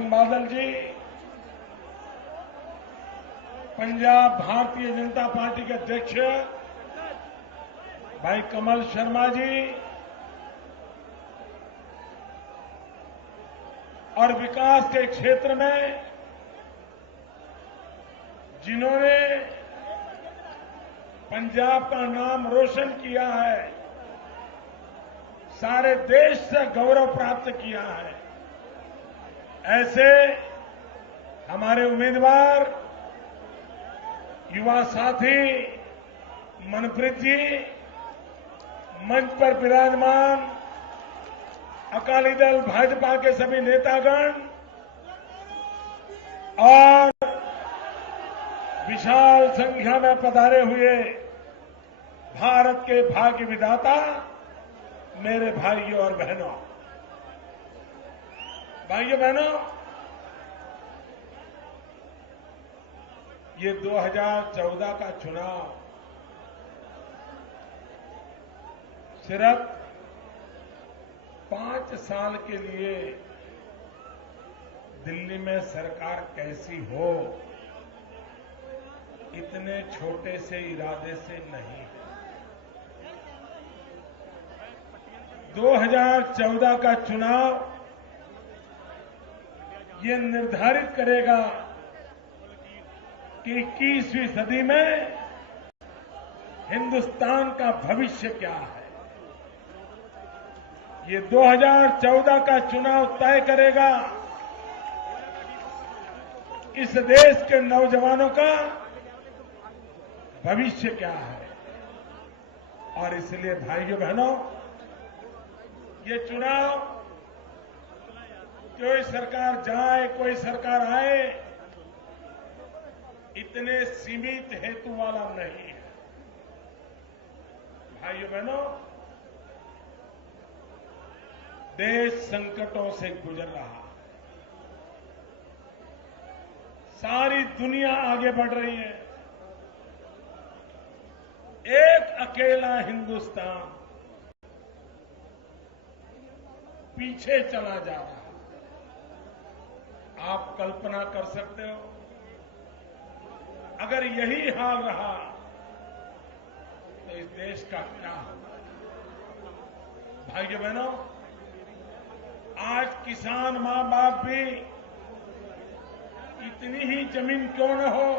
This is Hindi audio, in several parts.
बादल जी, पंजाब भारतीय जनता पार्टी के अध्यक्ष भाई कमल शर्मा जी और विकास के क्षेत्र में जिन्होंने पंजाब का नाम रोशन किया है, सारे देश से गौरव प्राप्त किया है, ऐसे हमारे उम्मीदवार युवा साथी मनप्रीत जी, मंच पर विराजमान अकाली दल भाजपा के सभी नेतागण और विशाल संख्या में पधारे हुए भारत के भाग्य विधाता मेरे भाइयों और बहनों, ये 2014 का चुनाव सिर्फ 5 साल के लिए दिल्ली में सरकार कैसी हो, इतने छोटे से इरादे से नहीं। 2014 का चुनाव ये निर्धारित करेगा कि 21वीं सदी में हिंदुस्तान का भविष्य क्या है। ये 2014 का चुनाव तय करेगा इस देश के नौजवानों का भविष्य क्या है। और इसलिए भाइयों बहनों, ये चुनाव कोई सरकार जाए कोई सरकार आए, इतने सीमित हेतु वाला नहीं है। भाइयों बहनों, देश संकटों से गुजर रहा है, सारी दुनिया आगे बढ़ रही है, एक अकेला हिंदुस्तान पीछे चला जा रहा है। आप कल्पना कर सकते हो, अगर यही हाल रहा तो इस देश का क्या होगा। भाइयों बहनों, आज किसान मां बाप भी इतनी ही जमीन क्यों न हो,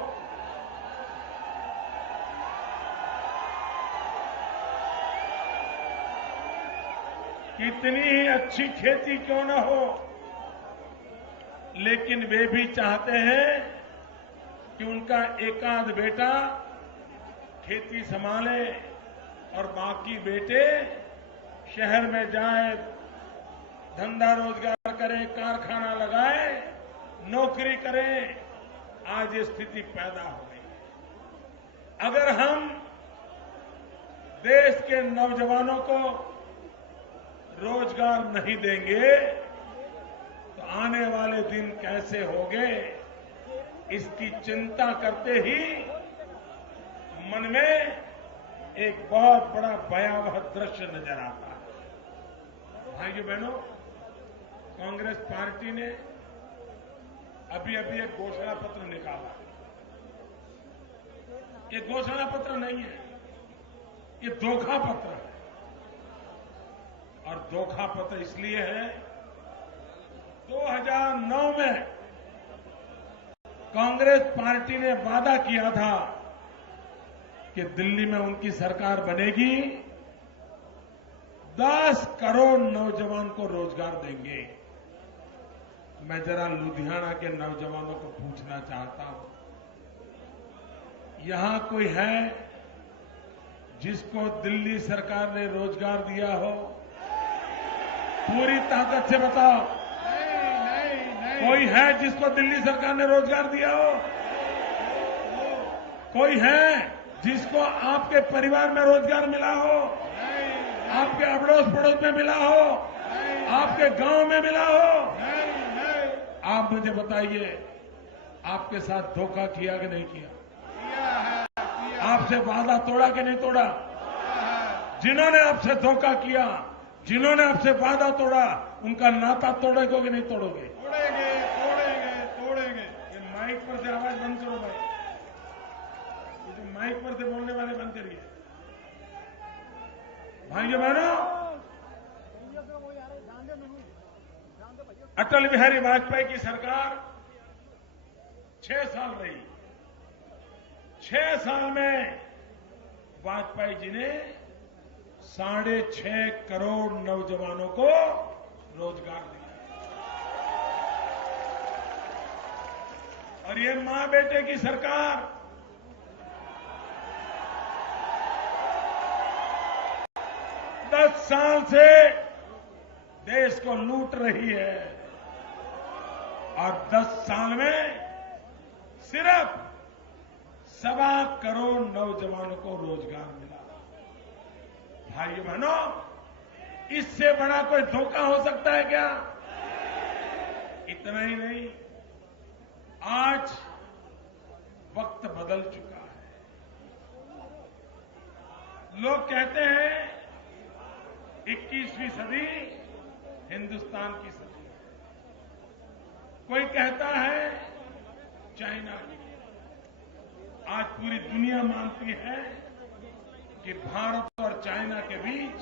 कितनी ही अच्छी खेती क्यों न हो, लेकिन वे भी चाहते हैं कि उनका एकाध बेटा खेती संभाले और बाकी बेटे शहर में जाए, धंधा रोजगार करें, कारखाना लगाए, नौकरी करें। आज ये स्थिति पैदा हो गई है। अगर हम देश के नौजवानों को रोजगार नहीं देंगे तो आने वाले दिन कैसे होंगे, इसकी चिंता करते ही मन में एक बहुत बड़ा भयावह दृश्य नजर आता है। भाइयों बहनों, कांग्रेस पार्टी ने अभी एक घोषणा पत्र निकाला। ये घोषणा पत्र नहीं है, ये धोखा पत्र है। और धोखा पत्र इसलिए है, 2009 में कांग्रेस पार्टी ने वादा किया था कि दिल्ली में उनकी सरकार बनेगी, 10 करोड़ नौजवान को रोजगार देंगे। मैं जरा लुधियाना के नौजवानों को पूछना चाहता हूं, यहां कोई है जिसको दिल्ली सरकार ने रोजगार दिया हो? पूरी ताकत से बताओ। कोई है जिसको दिल्ली सरकार ने रोजगार दिया हो? कोई है जिसको आपके परिवार में रोजगार मिला हो? आपके अड़ोस पड़ोस में मिला हो? आपके गांव में मिला हो? आप मुझे बताइए, आपके साथ धोखा किया कि नहीं किया? आपसे वादा तोड़ा कि नहीं तोड़ा? जिन्होंने आपसे धोखा किया, जिन्होंने आपसे वादा तोड़ा, उनका नाता तोड़ोगे कि नहीं तोड़ोगे? भाइयों बहनों, अटल बिहारी वाजपेयी की सरकार 6 साल रही। 6 साल में वाजपेयी जी ने 6.5 करोड़ नौजवानों को रोजगार दिया। और ये मां बेटे की सरकार 10 साल से देश को लूट रही है और 10 साल में सिर्फ 1.25 करोड़ नौजवानों को रोजगार मिला। भाइयों बहनों, इससे बड़ा कोई धोखा हो सकता है क्या? इतना ही नहीं, आज वक्त बदल चुका है। लोग कहते हैं 21वीं सदी हिंदुस्तान की सदी है, कोई कहता है चाइना की। आज पूरी दुनिया मानती है कि भारत और चाइना के बीच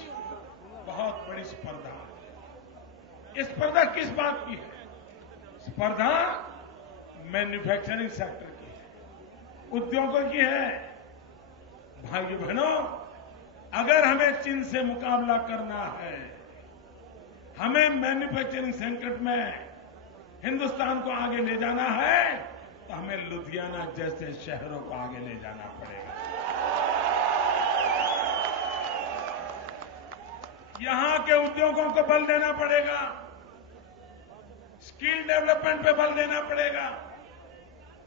बहुत बड़ी स्पर्धा है। स्पर्धा किस बात की है? स्पर्धा मैन्युफैक्चरिंग सेक्टर की है, उद्योगों की है। भाइयों बहनों, अगर हमें चीन से मुकाबला करना है, हमें मैन्युफैक्चरिंग सेक्टर में हिंदुस्तान को आगे ले जाना है, तो हमें लुधियाना जैसे शहरों को आगे ले जाना पड़ेगा। यहां के उद्योगों को बल देना पड़ेगा, स्किल डेवलपमेंट पे बल देना पड़ेगा।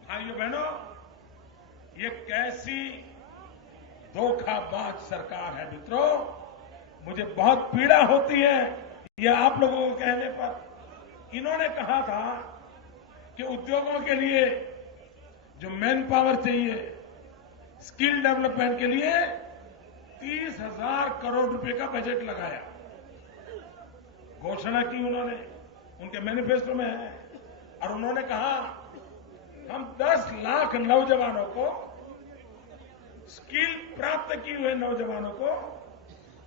भाइयों बहनों, ये कैसी धोखाबाज सरकार है मित्रों। मुझे बहुत पीड़ा होती है ये आप लोगों को कहने पर। इन्होंने कहा था कि उद्योगों के लिए जो मैन पावर चाहिए, स्किल डेवलपमेंट के लिए 30,000 करोड़ रुपए का बजट लगाया, घोषणा की उन्होंने, उनके मैनिफेस्टो में है। और उन्होंने कहा हम 10 लाख नौजवानों को, स्किल प्राप्त किए हुए नौजवानों को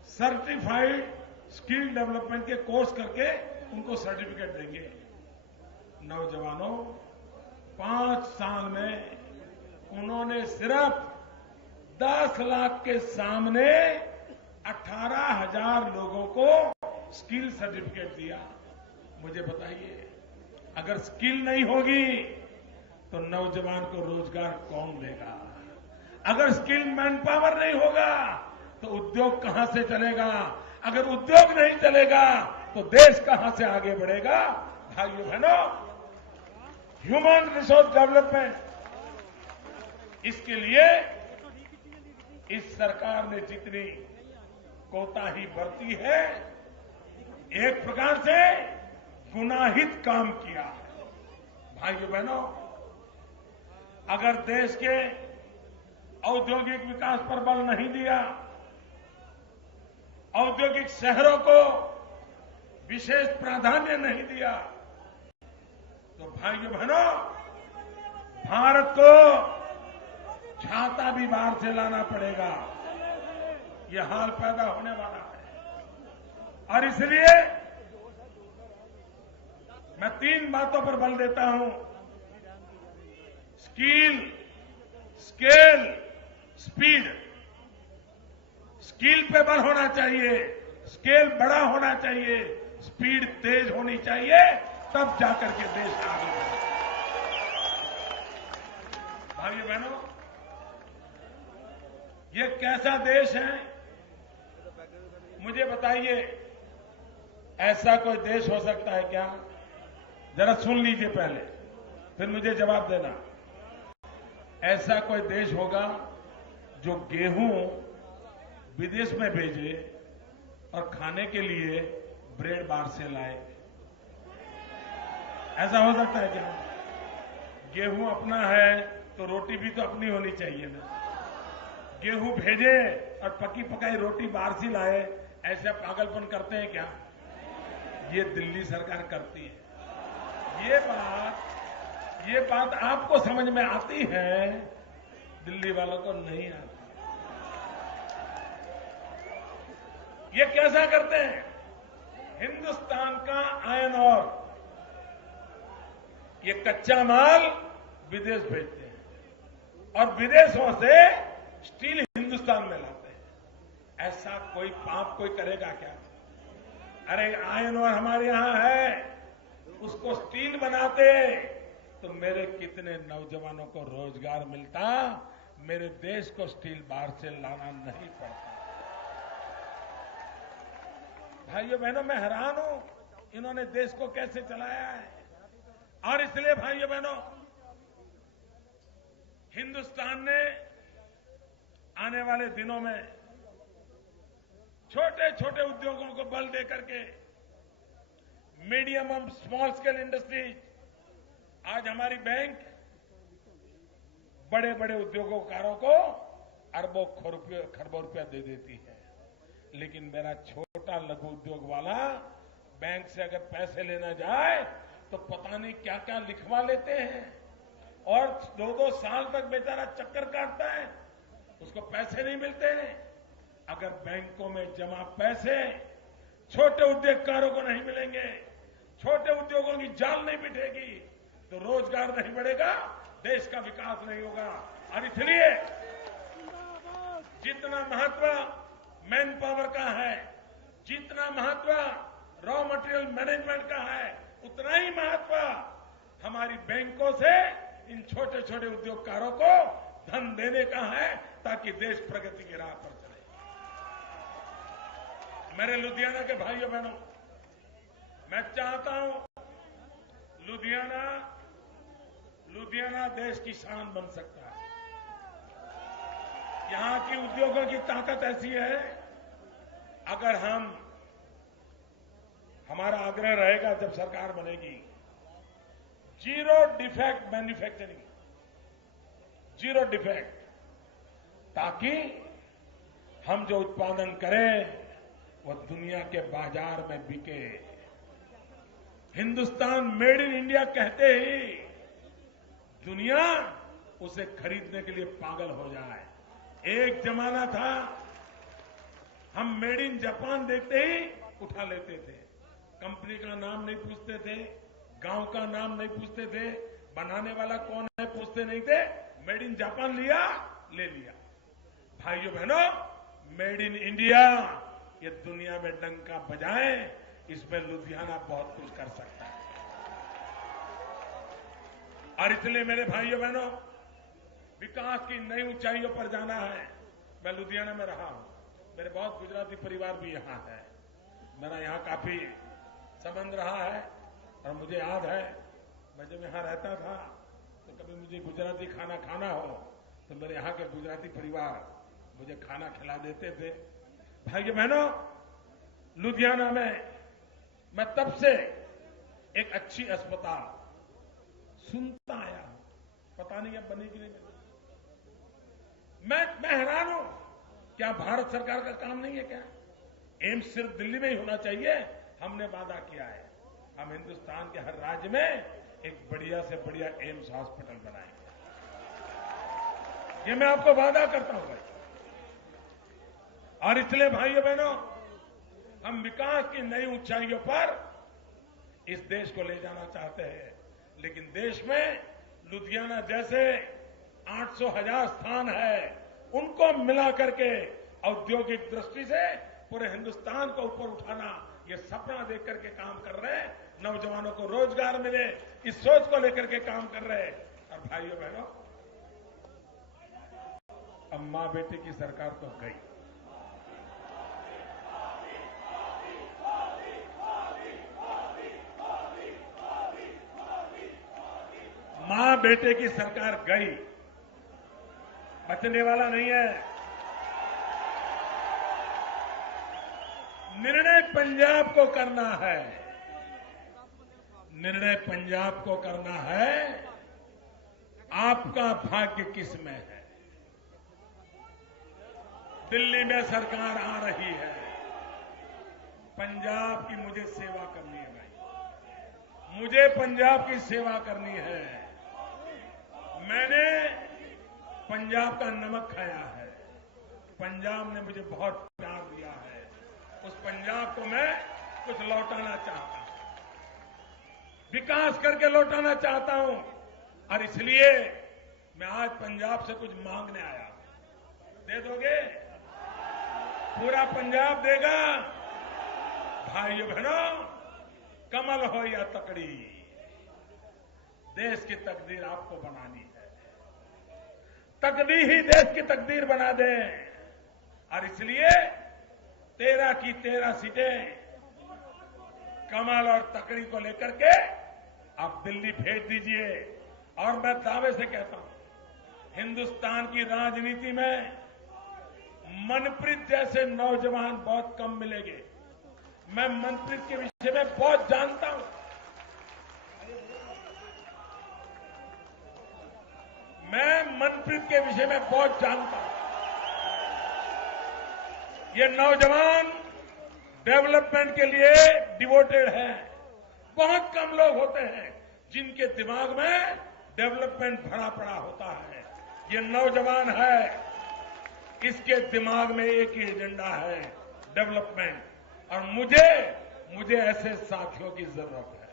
सर्टिफाइड स्किल डेवलपमेंट के कोर्स करके उनको सर्टिफिकेट देंगे। नौजवानों, 5 साल में उन्होंने सिर्फ 10 लाख के सामने 18,000 लोगों को स्किल सर्टिफिकेट दिया। मुझे बताइए, अगर स्किल नहीं होगी तो नौजवान को रोजगार कौन देगा? अगर स्किल मैन पावर नहीं होगा तो उद्योग कहां से चलेगा? अगर उद्योग नहीं चलेगा तो देश कहां से आगे बढ़ेगा? भाइयों बहनों, ह्यूमन रिसोर्स डेवलपमेंट, इसके लिए इस सरकार ने जितनी कोताही बरती है, एक प्रकार से गुनाहित काम किया। भाइयों बहनों, अगर देश के औद्योगिक विकास पर बल नहीं दिया, औद्योगिक शहरों को विशेष प्राधान्य नहीं दिया, तो भाइयों बहनों, भारत को छाता भी बाहर से लाना पड़ेगा। यह हाल पैदा होने वाला है। और इसलिए मैं 3 बातों पर बल देता हूं: स्किल, स्केल, स्पीड। स्किल पे बल होना चाहिए, स्केल बड़ा होना चाहिए, स्पीड तेज होनी चाहिए, तब जाकर के देश आगे बढ़े। भाइयों बहनों, ये कैसा देश है मुझे बताइए। ऐसा कोई देश हो सकता है क्या? जरा सुन लीजिए पहले, फिर मुझे जवाब देना। ऐसा कोई देश होगा जो गेहूं विदेश में भेजे और खाने के लिए ब्रेड बाहर से लाए? ऐसा हो सकता है क्या? गेहूं अपना है तो रोटी भी तो अपनी होनी चाहिए ना। गेहूं भेजे और पकी पकाई रोटी बाहर से लाए, ऐसा पागलपन करते हैं क्या? ये दिल्ली सरकार करती है। ये बात आपको समझ में आती है, दिल्ली वालों को नहीं आती। ये कैसा करते हैं? हिंदुस्तान का आयरन और ये कच्चा माल विदेश भेजते हैं और विदेशों से स्टील हिंदुस्तान में लाते हैं। ऐसा कोई पाप कोई करेगा क्या? अरे आयरन और हमारे यहां है, उसको स्टील बनाते तो मेरे कितने नौजवानों को रोजगार मिलता, मेरे देश को स्टील बाहर से लाना नहीं पड़ता। भाइयों बहनों, मैं हैरान हूं इन्होंने देश को कैसे चलाया है। और इसलिए भाइयों बहनों, हिंदुस्तान ने आने वाले दिनों में छोटे छोटे उद्योगों को बल देकर के मीडियम और स्मॉल स्केल इंडस्ट्रीज, आज हमारी बैंक बड़े बड़े उद्योगकारों को अरबों खरबों रुपया दे देती है, लेकिन मेरा छोटा लघु उद्योग वाला बैंक से अगर पैसे लेना जाए तो पता नहीं क्या क्या लिखवा लेते हैं और 2-2 साल तक बेचारा चक्कर काटता है, उसको पैसे नहीं मिलते हैं। अगर बैंकों में जमा पैसे छोटे उद्योगकारों को नहीं मिलेंगे, छोटे उद्योगों की जान नहीं बिठेगी, तो रोजगार नहीं बढ़ेगा, देश का विकास नहीं होगा। और इसलिए जितना महत्व मैन पावर का है, जितना महत्व रॉ मटेरियल मैनेजमेंट का है, उतना ही महत्व हमारी बैंकों से इन छोटे छोटे उद्योगकारों को धन देने का है, ताकि देश प्रगति की राह पर चले। मेरे लुधियाना के भाइयों बहनों, मैं चाहता हूं लुधियाना देश की शान बन सकता है। यहां की उद्योगों की ताकत ऐसी है, अगर हमारा आग्रह रहेगा जब सरकार बनेगी, zero defect manufacturing, zero defect, ताकि हम जो उत्पादन करें वो दुनिया के बाजार में बिके। हिंदुस्तान मेड इन इंडिया कहते ही दुनिया उसे खरीदने के लिए पागल हो जाए। एक जमाना था हम मेड इन जापान देखते ही उठा लेते थे, कंपनी का नाम नहीं पूछते थे, गांव का नाम नहीं पूछते थे, बनाने वाला कौन है पूछते नहीं थे, मेड इन जापान लिया, ले लिया। भाइयों बहनों, मेड इन इंडिया ये दुनिया में डंका बजाए, इसमें लुधियाना बहुत कुछ कर सकता है। और इसलिए मेरे भाइयों बहनों, विकास की नई ऊंचाइयों पर जाना है। मैं लुधियाना में रहा हूं, मेरे बहुत गुजराती परिवार भी यहां है, मेरा यहां काफी संबंध रहा है और मुझे याद है मैं जब यहां रहता था तो कभी मुझे गुजराती खाना खाना हो तो मेरे यहां के गुजराती परिवार मुझे खाना खिला देते थे। भाइयों बहनों, लुधियाना में मैं तब से एक अच्छी अस्पताल सुनता आया हूं, पता नहीं अब बनी कि नहीं बनी। मैं हैरान हूं, क्या भारत सरकार का काम नहीं है क्या? एम्स सिर्फ दिल्ली में ही होना चाहिए? हमने वादा किया है, हम हिंदुस्तान के हर राज्य में एक बढ़िया से बढ़िया एम्स हॉस्पिटल बनाएंगे। ये मैं आपको वादा करता हूं भाई। और इसलिए भाइयों बहनों, हम विकास की नई ऊंचाइयों पर इस देश को ले जाना चाहते हैं, लेकिन देश में लुधियाना जैसे 800,000 स्थान है, उनको मिला करके औद्योगिक दृष्टि से पूरे हिंदुस्तान को ऊपर उठाना, ये सपना देख करके काम कर रहे हैं। नौजवानों को रोजगार मिले, इस सोच को लेकर के काम कर रहे हैं। और भाइयों बहनों, अब मां बेटे की सरकार तो गई, मां बेटे की सरकार गई, बचने वाला नहीं है। निर्णय पंजाब को करना है, निर्णय पंजाब को करना है। आपका भाग्य किस में है? दिल्ली में सरकार आ रही है, पंजाब की मुझे सेवा करनी है भाई, मुझे पंजाब की सेवा करनी है। मैंने पंजाब का नमक खाया है, पंजाब ने मुझे बहुत प्यार दिया है, उस पंजाब को मैं कुछ लौटाना चाहता हूं, विकास करके लौटाना चाहता हूं। और इसलिए मैं आज पंजाब से कुछ मांगने आया हूं। दे दोगे? पूरा पंजाब देगा? भाइयों बहनों, कमल हो या तकड़ी, देश की तकदीर आपको बनानी है। तकदीर ही देश की तकदीर बना दे। और इसलिए 13 की 13 सीटें कमल और तकड़ी को लेकर के आप दिल्ली भेज दीजिए। और मैं दावे से कहता हूं, हिंदुस्तान की राजनीति में मनप्रीत जैसे नौजवान बहुत कम मिलेंगे। मैं मनप्रीत के विषय में बहुत जानता हूं। मैं मनप्रीत के विषय में बहुत जानता हूं। ये नौजवान डेवलपमेंट के लिए डिवोटेड है। बहुत कम लोग होते हैं जिनके दिमाग में डेवलपमेंट भरा पड़ा होता है। ये नौजवान है, इसके दिमाग में एक ही एजेंडा है, डेवलपमेंट। और मुझे ऐसे साथियों की जरूरत है।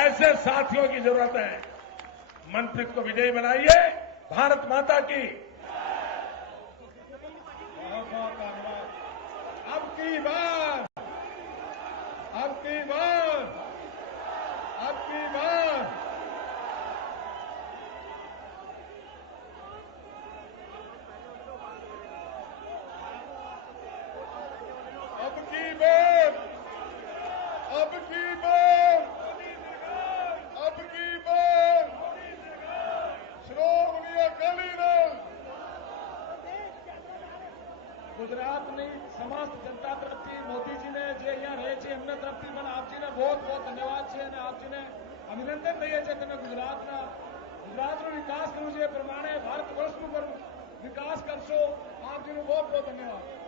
ऐसे साथियों की जरूरत है। मनप्रीत को विजयी बनाइए। भारत माता की। अब की बार, अब की बार, अब की बार, अब की बार, अब की बार, अब की बार श्रोमणी अकाली दल ગુજરાતની સમસ્ત જનતા તરફથી મોદીજીને જે અહીંયા રહે છે એમના તરફથી પણ આપજીને बहुत बहुत ધન્યવાદ છે અને આપજીને અભિનંદન કહીએ છીએ। તમે ગુજરાતનો વિકાસ કરવું છે, એ પ્રમાણે ભારત વર્ષનું પણ વિકાસ કરશો। આપજીનો बहुत बहुत ધન્યવાદ।